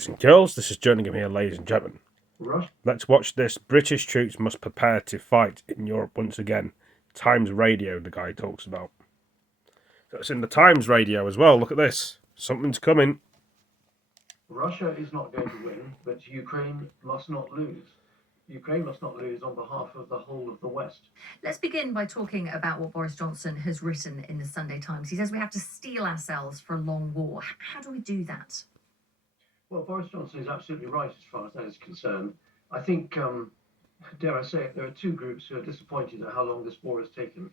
Listen, girls, this is Jerningham here, ladies and gentlemen. Let's watch this. British troops must prepare to fight in Europe once again. Times Radio, the guy talks about. So it's in the Times Radio as well. Look at this. Something's coming. Russia is not going to win, but Ukraine must not lose. Ukraine must not lose on behalf of the whole of the West. Let's begin by talking about what Boris Johnson has written in the Sunday Times. He says we have to steel ourselves for a long war. How do we do that? Well, Boris Johnson is absolutely right as far as that is concerned. I think, dare I say it, there are two groups who are disappointed at how long this war has taken.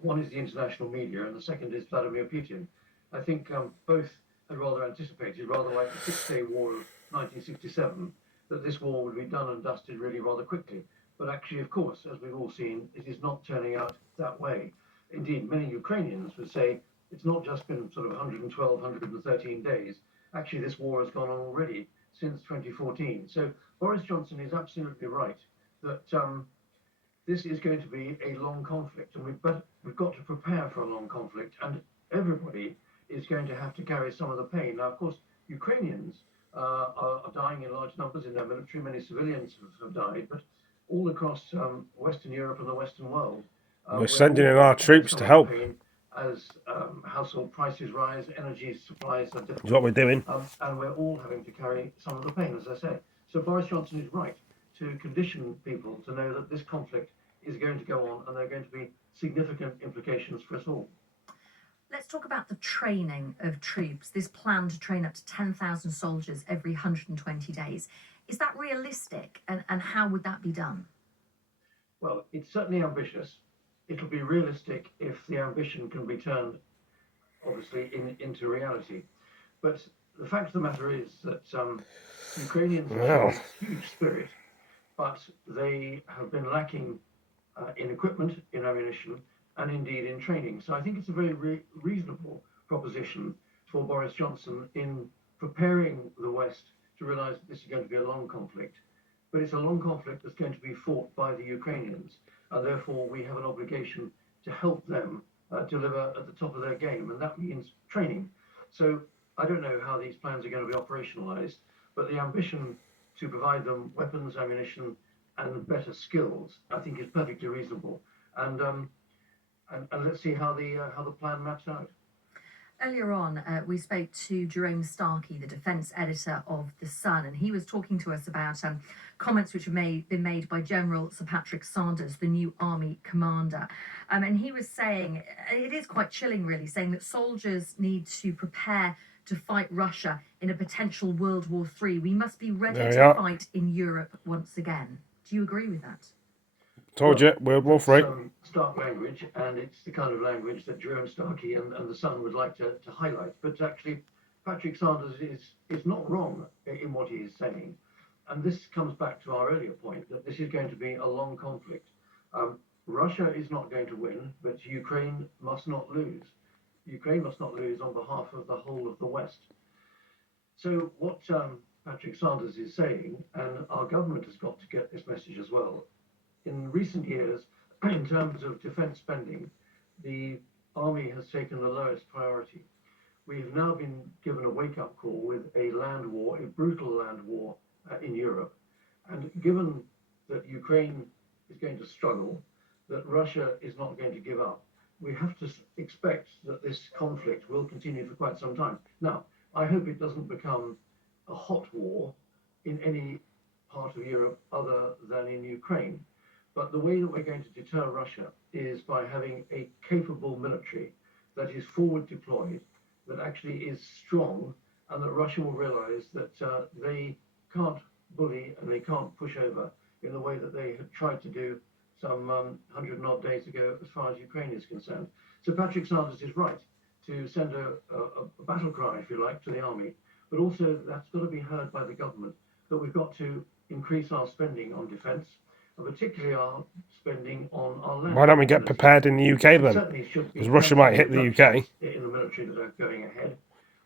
One is the international media, and the second is Vladimir Putin. I think both had rather anticipated, rather like the Six-Day War of 1967, that this war would be done and dusted really rather quickly. But actually, of course, as we've all seen, it is not turning out that way. Indeed, many Ukrainians would say it's not just been sort of 112, 113 days. Actually, this war has gone on already since 2014. So Boris Johnson is absolutely right that this is going to be a long conflict, and we've got to prepare for a long conflict, and everybody is going to have to carry some of the pain. Now, of course, Ukrainians are dying in large numbers in their military. Many civilians have died, but all across Western Europe and the Western world, we're sending in our troops to help. As household prices rise, energy supplies are difficult. That's what we're doing. And we're all having to carry some of the pain, as I say. So Boris Johnson is right to condition people to know that this conflict is going to go on and there are going to be significant implications for us all. Let's talk about the training of troops, this plan to train up to 10,000 soldiers every 120 days. Is that realistic, and how would that be done? Well, it's certainly ambitious. It'll be realistic if the ambition can be turned, obviously, into reality. But the fact of the matter is that Ukrainians have shown huge spirit, but they have been lacking in equipment, in ammunition, and indeed in training. So I think it's a very reasonable proposition for Boris Johnson in preparing the West to realize that this is going to be a long conflict. But it's a long conflict that's going to be fought by the Ukrainians, and therefore we have an obligation to help them deliver at the top of their game, and that means training. So I don't know how these plans are going to be operationalized, but the ambition to provide them weapons, ammunition, and better skills, I think, is perfectly reasonable. And let's see how the plan maps out. Earlier on, we spoke to Jerome Starkey, the defence editor of The Sun, and he was talking to us about comments which have been made by General Sir Patrick Sanders, the new army commander. And he was saying, it is quite chilling really, saying that soldiers need to prepare to fight Russia in a potential World War III. We must be ready to fight in Europe once again. Do you agree with that? Told you, World War III. Stark language, and it's the kind of language that Jerome Starkey and the Sun would like to highlight. But actually, Patrick Sanders is not wrong in what he is saying. And this comes back to our earlier point, that this is going to be a long conflict. Russia is not going to win, but Ukraine must not lose. Ukraine must not lose on behalf of the whole of the West. So what Patrick Sanders is saying, and our government has got to get this message as well, in recent years, in terms of defence spending, the army has taken the lowest priority. We've now been given a wake-up call with a land war, a brutal land war in Europe. And given that Ukraine is going to struggle, that Russia is not going to give up, we have to expect that this conflict will continue for quite some time. Now, I hope it doesn't become a hot war in any part of Europe other than in Ukraine. But the way that we're going to deter Russia is by having a capable military that is forward deployed, that actually is strong, and that Russia will realize that they can't bully and they can't push over in the way that they had tried to do some 100 and odd days ago as far as Ukraine is concerned. So Patrick Sanders is right to send a battle cry, if you like, to the army, but also that's got to be heard by the government, that we've got to increase our spending on defence, particularly our spending on our land. Why don't we get prepared in the UK then? Because Russia might hit the UK. In the military that are going ahead.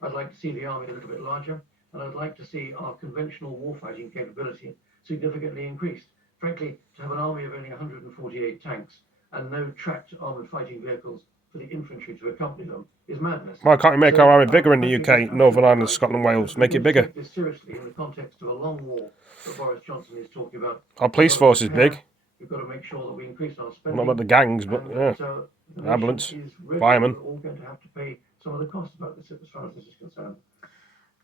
I'd like to see the army a little bit larger, and I'd like to see our conventional warfighting capability significantly increased. Frankly, to have an army of only 148 tanks and no tracked armoured fighting vehicles for the infantry to accompany them is madness. Why can't you make our army bigger in the UK, Northern Ireland, Scotland, Wales? Make it bigger. Take this seriously in the context of a long war that Boris Johnson is talking about. Our police force is big. We've got to make sure that we increase our spending. Not about the gangs, but yeah. Ambulance, firemen. We're all going to have to pay some of the costs about this as far as this is concerned.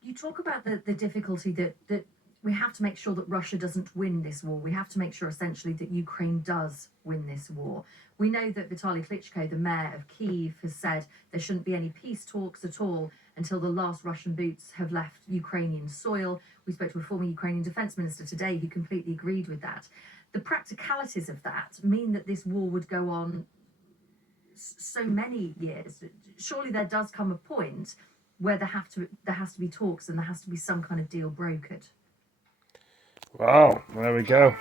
You talk about the difficulty that we have to make sure that Russia doesn't win this war. We have to make sure, essentially, that Ukraine does win this war. We know that Vitaly Klitschko, the mayor of Kyiv, has said there shouldn't be any peace talks at all until the last Russian boots have left Ukrainian soil. We spoke to a former Ukrainian defence minister today who completely agreed with that. The practicalities of that mean that this war would go on so many years. Surely there does come a point where there has to be talks and there has to be some kind of deal brokered. Wow, there we go.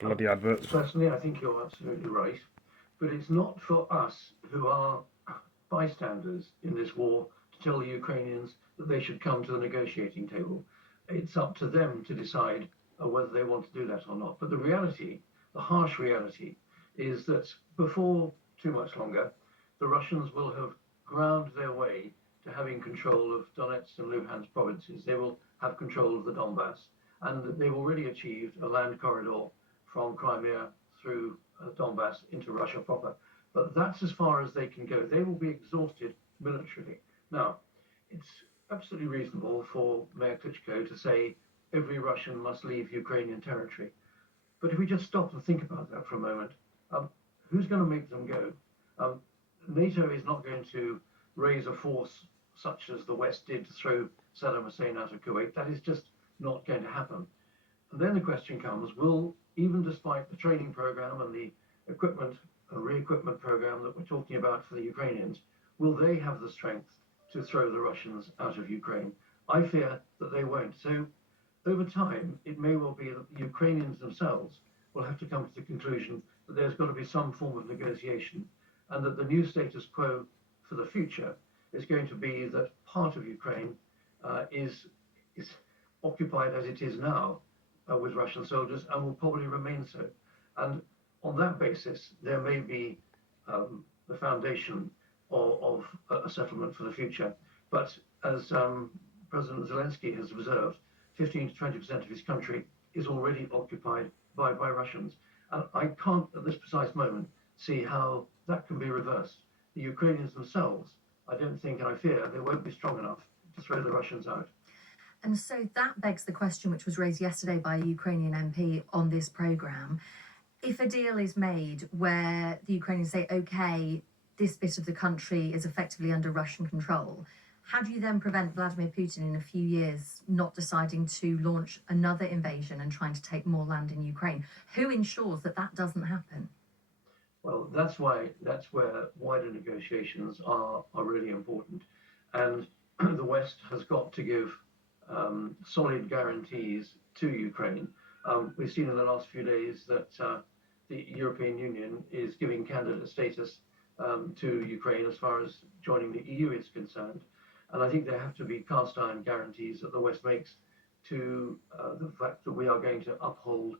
Bloody adverts. Personally, I think you're absolutely right. But it's not for us who are bystanders in this war to tell the Ukrainians that they should come to the negotiating table. It's up to them to decide whether they want to do that or not. But the reality, the harsh reality, is that before too much longer, the Russians will have ground their way to having control of Donetsk and Luhansk provinces. They will have control of the Donbass, and they've already achieved a land corridor from Crimea through Donbass into Russia proper. But that's as far as they can go. They will be exhausted militarily. Now, it's absolutely reasonable for Mayor Klitschko to say every Russian must leave Ukrainian territory. But if we just stop and think about that for a moment, who's going to make them go? NATO is not going to raise a force such as the West did to throw Saddam Hussein out of Kuwait. That is just not going to happen. And then the question comes, will, even despite the training program and the equipment and re-equipment program that we're talking about for the Ukrainians, will they have the strength to throw the Russians out of Ukraine? I fear that they won't. So over time, it may well be that the Ukrainians themselves will have to come to the conclusion that there's got to be some form of negotiation, and that the new status quo for the future is going to be that part of Ukraine is occupied as it is now with Russian soldiers and will probably remain so. And on that basis, there may be the foundation of a settlement for the future. But as President Zelensky has observed, 15 to 20% of his country is already occupied by Russians. And I can't, at this precise moment, see how that can be reversed. The Ukrainians themselves, I don't think, and I fear, they won't be strong enough to throw the Russians out. And so that begs the question, which was raised yesterday by a Ukrainian MP on this programme. If a deal is made where the Ukrainians say, OK, this bit of the country is effectively under Russian control, how do you then prevent Vladimir Putin in a few years not deciding to launch another invasion and trying to take more land in Ukraine? Who ensures that that doesn't happen? Well, that's where wider negotiations are really important. And the West has got to give solid guarantees to Ukraine. We've seen in the last few days that the European Union is giving candidate status to Ukraine as far as joining the EU is concerned. And I think there have to be cast iron guarantees that the West makes to the fact that we are going to uphold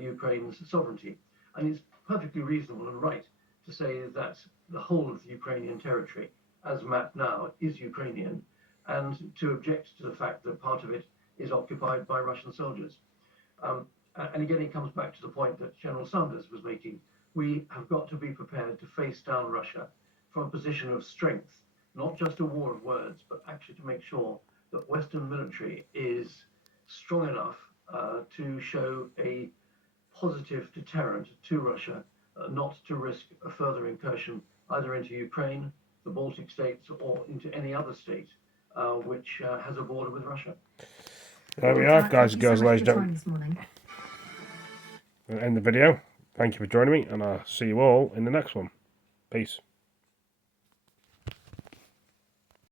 Ukraine's sovereignty. And it's perfectly reasonable and right to say that the whole of the Ukrainian territory, as mapped now, is Ukrainian, and to object to the fact that part of it is occupied by Russian soldiers. And again, it comes back to the point that General Sanders was making. We have got to be prepared to face down Russia from a position of strength, not just a war of words, but actually to make sure that Western military is strong enough to show a positive deterrent to Russia, not to risk a further incursion either into Ukraine, the Baltic states, or into any other state which has a border with Russia. There we are, guys and girls, ladies and gentlemen. This morning. We'll end the video. Thank you for joining me, and I'll see you all in the next one. Peace.